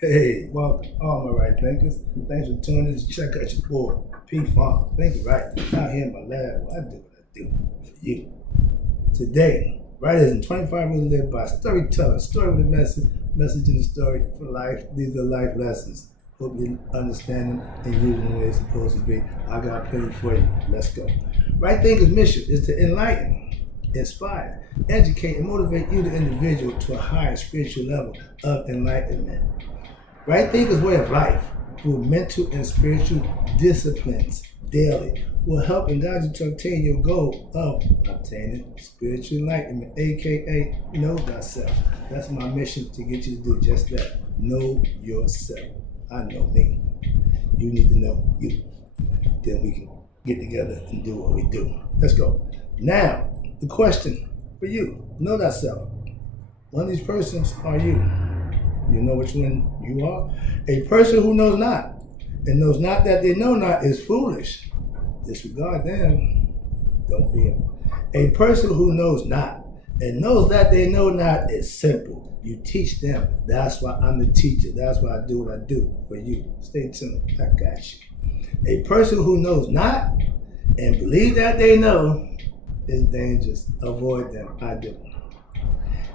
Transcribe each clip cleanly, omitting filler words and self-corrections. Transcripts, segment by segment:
Hey, welcome, all my right thinkers. Thanks for tuning in to check out your boy, P Funk. Thank you, right? Out here in my lab, I do what I do for you. Today, writers in 25 years live by storytelling, story with a message, message in the story for life. These are life lessons. Hope you understand them and use them the way it's supposed to be. I got plenty for you. Let's go. Right Thinkers' mission is to enlighten, inspire, educate, and motivate you, the individual, to a higher spiritual level of enlightenment. Right Thinkers' way of life through mental and spiritual disciplines daily will help and guide you to obtain your goal of obtaining spiritual enlightenment, aka know thyself. That's my mission, to get you to do just that. Know yourself. I know me. You need to know you. Then we can get together and do what we do. Let's go. Now, the question for you: know thyself. One of these persons are you. You know which one you are? A person who knows not, and knows not that they know not, is foolish. Disregard them. Don't be them. A person who knows not, and knows that they know not, is simple. You teach them. That's why I'm the teacher. That's why I do what I do for you. Stay tuned. I got you. A person who knows not, and believe that they know, is dangerous. Avoid them. I do.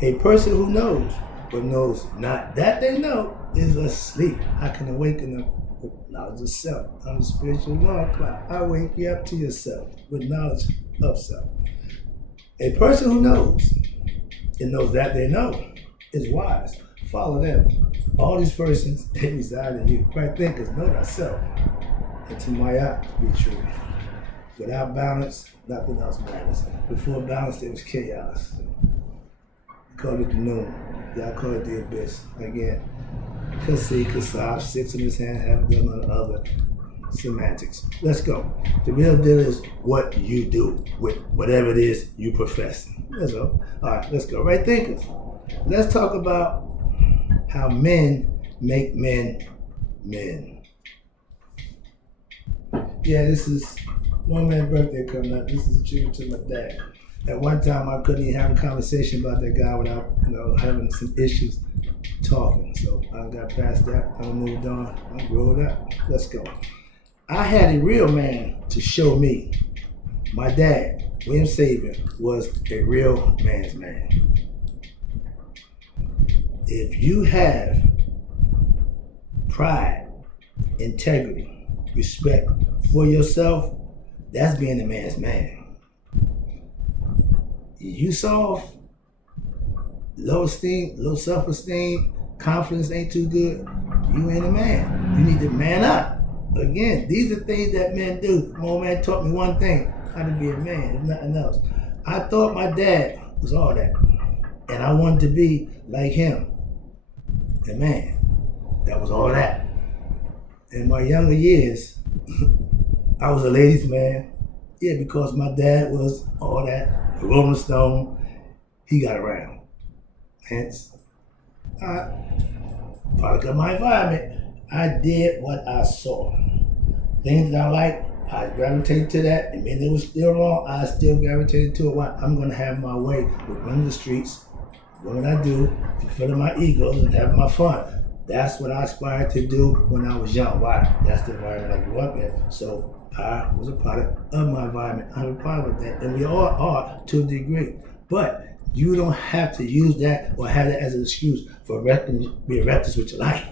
A person who knows, but knows not that they know, is asleep. I can awaken them with knowledge of self. I'm the spiritual law cloud. I wake you up to yourself with knowledge of self. A person who knows and knows that they know is wise. Follow them. All these persons, they reside in you. Right thinkers, know thyself. And to my eye, be true. Without balance, nothing else matters. Before balance, there was chaos. Call it the noon. Y'all call it the abyss. Again, Kasi, Kasab, six in his hand, have them on the other. Semantics. Let's go. The real deal is what you do with whatever it is you profess. Let's go. All right, let's go. Right thinkers. Let's talk about how men make men men. Yeah, this is one man's birthday coming up. This is a tribute to my dad. At one time, I couldn't even have a conversation about that guy without, having some issues talking. So I got past that. I moved on. I grew up. Let's go. I had a real man to show me. My dad, William Savior, was a real man's man. If you have pride, integrity, respect for yourself, that's being a man's man. You soft, low esteem, low self-esteem, confidence ain't too good, you ain't a man. You need to man up. Again, these are things that men do. My old man taught me one thing: how to be a man, if nothing else. I thought my dad was all that, and I wanted to be like him. A man that was all that. In my younger years, I was a ladies' man. Yeah, because my dad was all that. The Rolling Stone, he got around. Hence, product of my environment, I did what I saw. Things that I like, I gravitated to that. And maybe it was still wrong, I still gravitated to it. Why? I'm going to have my way with running the streets, doing what I do, fulfilling my egos and having my fun. That's what I aspired to do when I was young. Why? That's the environment I grew up in. So I was a product of my environment. I'm a product of that, and we all are to a degree. But you don't have to use that or have that as an excuse for being reckless with your life.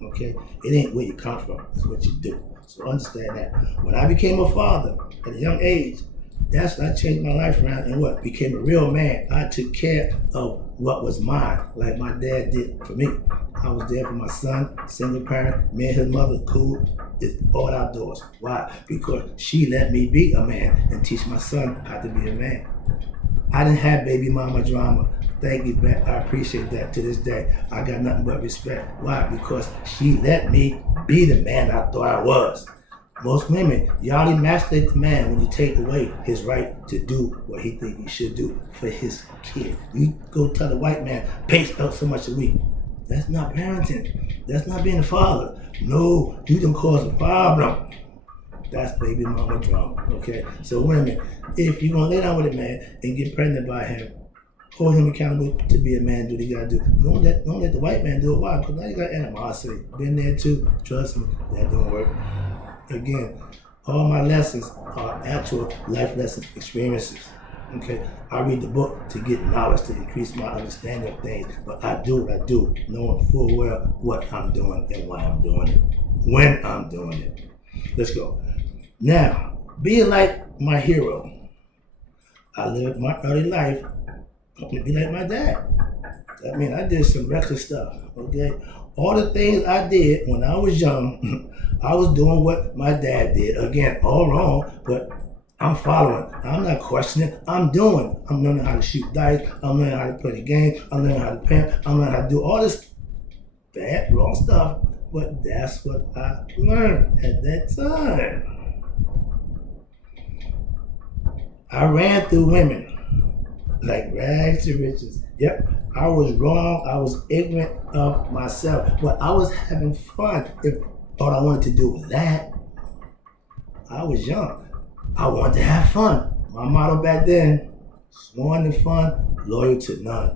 Okay? It ain't where you come from, it's what you do. So understand that. When I became a father at a young age, that's when I changed my life around and what? Became a real man. I took care of what was mine, like my dad did for me. I was there for my son, single parent, me and his mother, cool. It's all outdoors. Why? Because she let me be a man and teach my son how to be a man. I didn't have baby mama drama. Thank you, man. I appreciate that to this day. I got nothing but respect. Why? Because she let me be the man I thought I was. Most women, y'all emasculate the man when you take away his right to do what he think he should do for his kid. You go tell the white man, pay so much a week. That's not parenting. That's not being a father. No, you done cause a problem. That's baby mama drama, okay? So women, if you're gonna lay down with a man and get pregnant by him, Hold him accountable to be a man, do what he gotta do. Don't let the white man do it. Why? Because now you got animosity. Been there too. Trust me, that don't work. Again, all my lessons are actual life lesson experiences. Okay, I read the book to get knowledge, to increase my understanding of things, but I do what I do, knowing full well what I'm doing and why I'm doing it, when I'm doing it. Let's go. Now, being like my hero, I lived my early life to be like my dad. I mean, I did some reckless stuff, okay? All the things I did when I was young, I was doing what my dad did. Again, all wrong, but I'm following. I'm not questioning. I'm doing. I'm learning how to shoot dice. I'm learning how to play the game. I'm learning how to pimp. I'm learning how to do all this bad, wrong stuff. But that's what I learned at that time. I ran through women like rags to riches. Yep, I was wrong. I was ignorant of myself. But I was having fun. If all I wanted to do was that, I was young. I wanted to have fun. My motto back then, sworn to fun, loyal to none.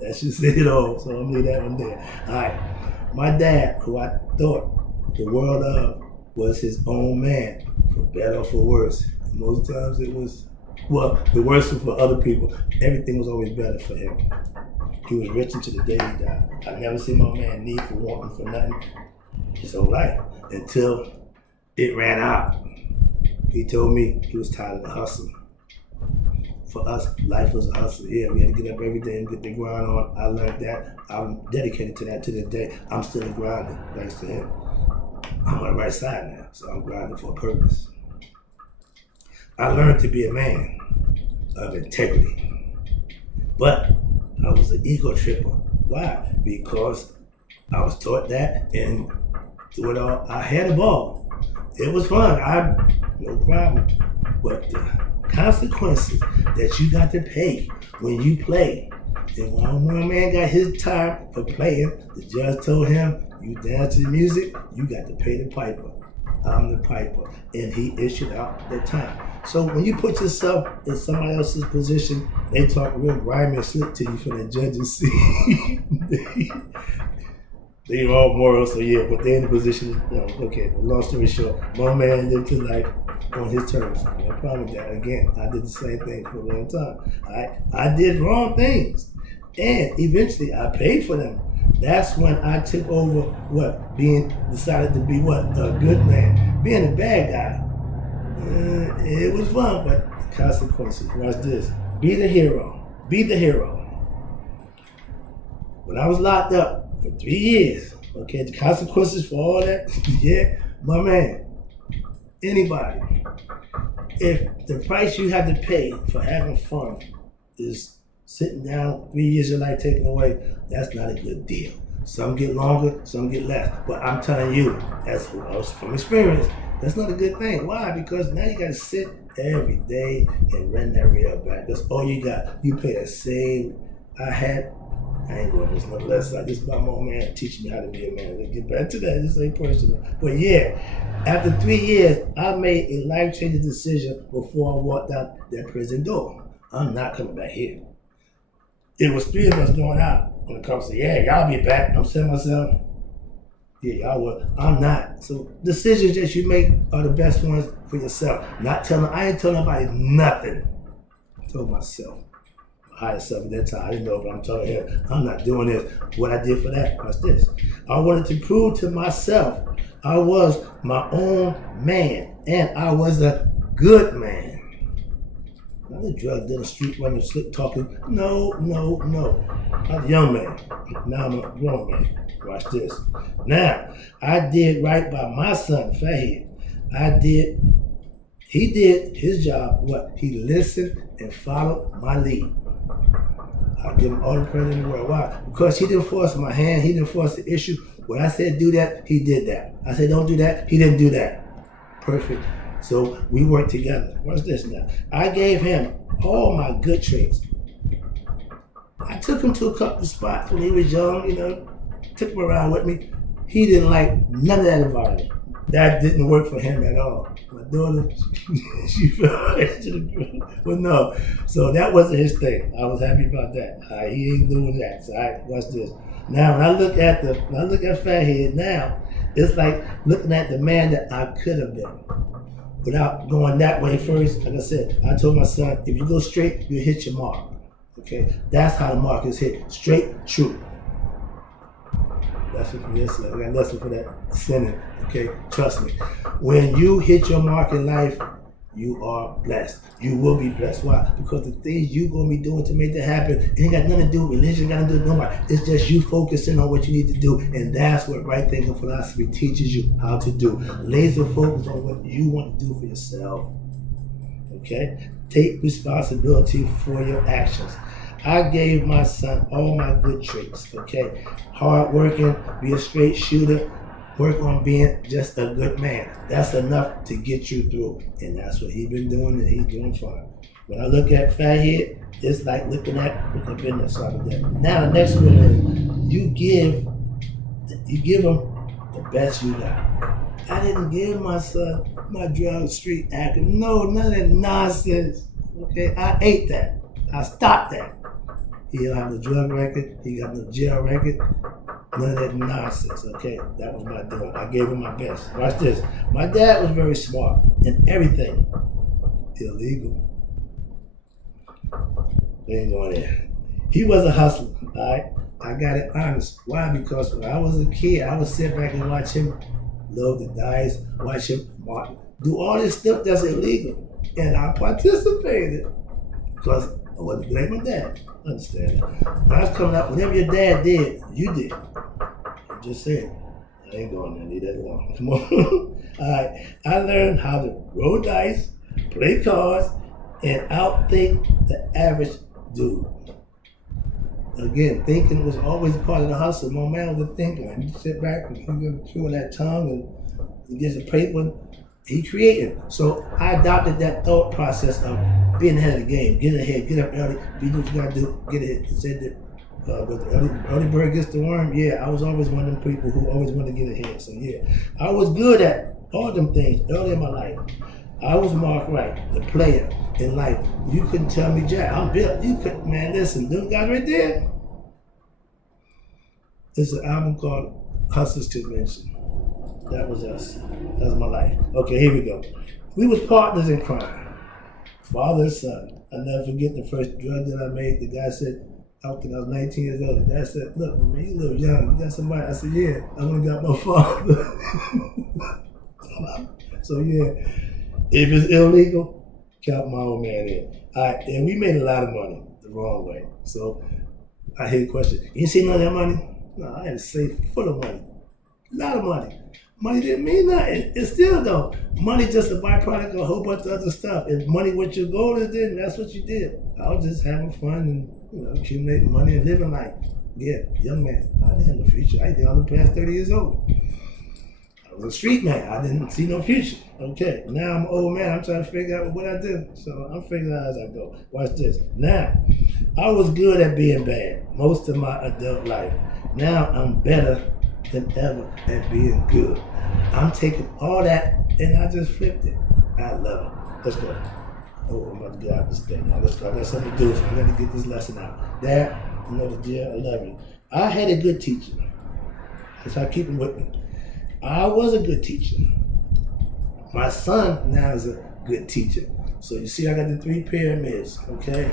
That should say it all, so I'm leave that one there. All right, my dad, who I thought the world of, was his own man, for better or for worse. Most times it was, well, the worst was for other people. Everything was always better for him. He was rich until the day he died. I never seen my man need for wanting for nothing his whole life until it ran out. He told me he was tired of the hustle. For us, life was a hustle. Yeah, we had to get up every day and get the grind on. I learned that. I'm dedicated to that to this day. I'm still grinding, thanks to him. I'm on the right side now, so I'm grinding for a purpose. I learned to be a man of integrity. But I was an ego tripper. Why? Because I was taught that, and through it all, I had a ball. It was fun, no problem. But the consequences that you got to pay when you play. And when one man got his time for playing, the judge told him, you dance to the music, you got to pay the piper. I'm the piper. And he issued out that time. So when you put yourself in somebody else's position, they talk real grimy and slick to you for the judges see. They all moral, so yeah, but they're in the position, okay, but long story short, my man lived his life on his terms. No problem with that. Again, I did the same thing for a long time. I did wrong things, and eventually I paid for them. That's when I took over decided to be a good man. Being a bad guy, it was fun, but the consequences. Watch this. Be the hero. Be the hero. When I was locked up for 3 years, okay, the consequences for all that, yeah, my man, anybody, if the price you have to pay for having fun is sitting down 3 years of life taken away, that's not a good deal. Some get longer, some get less. But I'm telling you, as from experience, that's not a good thing. Why? Because now you got to sit every day and run that rail back. That's all you got. You pay the same. I ain't going to this much less. This is my own man teaching me how to be a man. Let's get back to that. This ain't personal. But yeah, after 3 years, I made a life-changing decision before I walked out that prison door. I'm not coming back here. It was 3 of us going out. When it comes to, yeah, y'all be back. I'm saying myself, yeah, y'all will. I'm not. So decisions that you make are the best ones for yourself. I ain't telling nobody nothing. I told myself. Higher self at that time. I didn't know, but I'm telling him, I'm not doing this. What I did for that was this. I wanted to prove to myself I was my own man, and I was a good man. Not a drug dealer, street running, slick talking. No. I'm a young man. Now I'm a grown man. Watch this. Now, I did right by my son, Fahid. He did his job. He listened and followed my lead. I give him all the credit in the world. Why? Because he didn't force my hand. He didn't force the issue. When I said do that, he did that. I said don't do that, he didn't do that. Perfect. So we worked together. Watch this now. I gave him all my good traits. I took him to a couple of spots when he was young, took him around with me. He didn't like none of that environment. That didn't work for him at all. My daughter, she fell into the groove. But no, so that wasn't his thing. I was happy about that. He ain't doing that. So watch this. Now when I look at Fathead now, it's like looking at the man that I could have been. Without going that way first, like I said, I told my son, if you go straight, you hit your mark. Okay, that's how the mark is hit. Straight, true. That's for this. I got a lesson for that sinning. Okay, trust me. When you hit your mark in life, you are blessed. You will be blessed. Why? Because the things you're gonna be doing to make that happen, it ain't got nothing to do with religion, got to do with nobody. It's just you focusing on what you need to do, and that's what right thinking philosophy teaches you how to do. Laser focus on what you want to do for yourself. Okay? Take responsibility for your actions. I gave my son all my good traits, okay? Hard working, be a straight shooter, work on being just a good man. That's enough to get you through. And that's what he's been doing, and he's doing fine. When I look at Fathead, it's like looking at the business side of that. Now the next one is you give him the best you got. I didn't give my son my drug street acting. No, none of that nonsense. Okay, I ate that. I stopped that. He don't have no drug record. He got no jail record. None of that nonsense. Okay, that was my deal. I gave him my best. Watch this. My dad was very smart in everything. Illegal. They ain't going there. He was a hustler. All right, I got it honest. Why? Because when I was a kid, I would sit back and watch him load the dice, watch him do all this stuff that's illegal, and I participated because I wasn't blaming my dad. Understand that. When I was coming up, whatever your dad did, you did. I'm just saying. I ain't going there, leave that alone. Come on. Alright. I learned how to roll dice, play cards, and outthink the average dude. Again, thinking was always part of the hustle. My man was a thinker. And you sit back and he chew on that tongue and he gets a paper. He created. So I adopted that thought process of being ahead of the game, get ahead, get up early, do what you gotta do, get ahead. He said that but the early bird gets the worm. Yeah, I was always one of them people who always wanted to get ahead. So yeah, I was good at all them things early in my life. I was Mark Wright, the player in life. You couldn't tell me Jack. I'm built. You couldn't, man. Listen, those guys right there. It's an album called Hustlers Convention. That was us. That was my life. Okay, here we go. We was partners in crime. Father and son. I'll never forget the first drug that I made. The guy said, I think I was 19 years old. The guy said, look, man, you a little young. You got somebody? I said, yeah, I only got my father. So yeah, if it's illegal, count my old man in. All right, and we made a lot of money the wrong way. So I hear the question, you see none of that money? No, I had a safe full of money. A lot of money. Money didn't mean nothing. It's still though. Money just a byproduct of a whole bunch of other stuff. If money what your goal is, then that's what you did. I was just having fun and accumulating money and living life. Yeah, young man. I didn't have no future. I did all the past 30 years old. I was a street man. I didn't see no future. Okay, now I'm an old man. I'm trying to figure out what I do. So I'm figuring out as I go. Watch this. Now, I was good at being bad most of my adult life. Now I'm better than ever at being good. I'm taking all that and I just flipped it. I love it. Let's go. Oh, I'm about to get out of this thing now. Let's go. I got something to do, so I got to get this lesson out. Dad, you know the deal. I love you. I had a good teacher. That's how I keep him with me. I was a good teacher. My son now is a good teacher. So you see, I got the 3 pyramids, okay?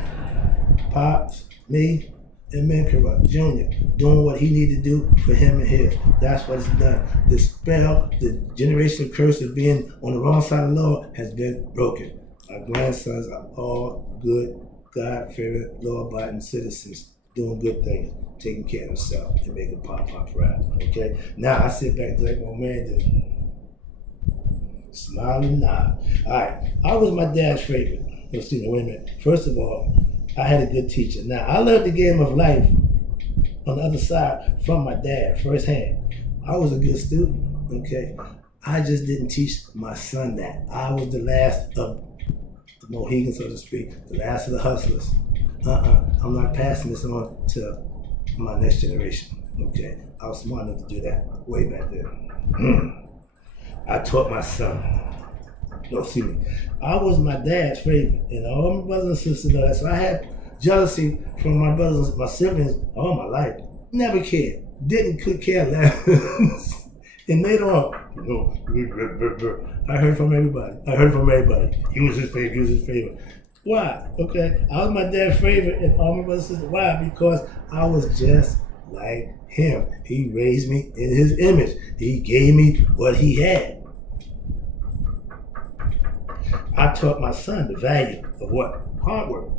Pops, me, and Menkara Jr. doing what he needed to do for him and his. That's what it's done. The spell, the generational curse of being on the wrong side of the law has been broken. My grandsons are all good, God-fearing, law-abiding citizens, doing good things, taking care of themselves, and making Pop proud. Okay? Now I sit back like my man did. Smile and nod. All right. I was my dad's favorite. Wait a minute. First of all, I had a good teacher. Now, I learned the game of life on the other side from my dad firsthand. I was a good student, okay? I just didn't teach my son that. I was the last of the Mohegans, so to speak, the last of the hustlers. I'm not passing this on to my next generation, okay? I was smart enough to do that way back then. I taught my son. No, excuse me. I was my dad's favorite, and all my brothers and sisters know that. So I had jealousy from my brothers, my siblings, all my life. Never cared. Could care less. And later on, I heard from everybody. He was his favorite. Why? Okay. I was my dad's favorite, and all my brothers and sisters. Why? Because I was just like him. He raised me in his image. He gave me what he had. I taught my son the value of what? Hard work.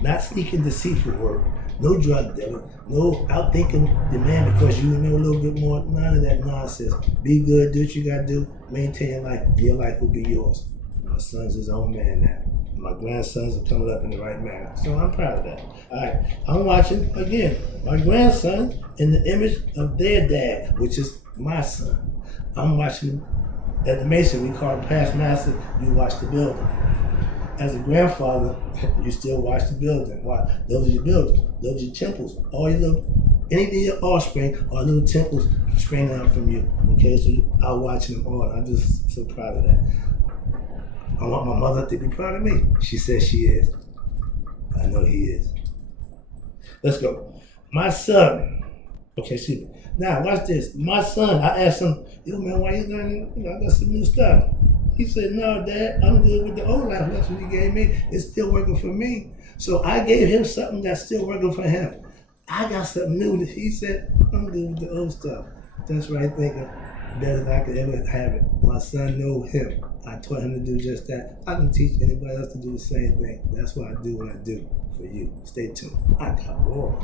Not sneaking, deceitful work. No drug dealing. No outthinking the man because you know a little bit more. None of that nonsense. Be good, do what you gotta do, maintain your life. Your life will be yours. My son's his own man now. My grandsons are coming up in the right manner. So I'm proud of that. All right. I'm watching, again, my grandson in the image of their dad, which is my son. I'm watching. At the Mason, we call it past master, you watch the building. As a grandfather, you still watch the building. Why? Those are your buildings. Those are your temples. All your little, anything your offspring are little temples springing out from you. Okay, so I'm watching them all. I'm just so proud of that. I want my mother to be proud of me. She says she is. I know he is. Let's go. My son. Okay, excuse me. Now, watch this. My son, I asked him, yo, man, why you learning? I got some new stuff. He said, no, Dad, I'm good with the old life lesson you gave me. It's still working for me. So I gave him something that's still working for him. I got something new. He said, I'm good with the old stuff. That's right thinking. Better than I could ever have it. My son know him. I taught him to do just that. I can teach anybody else to do the same thing. That's why I do what I do for you. Stay tuned. I got more.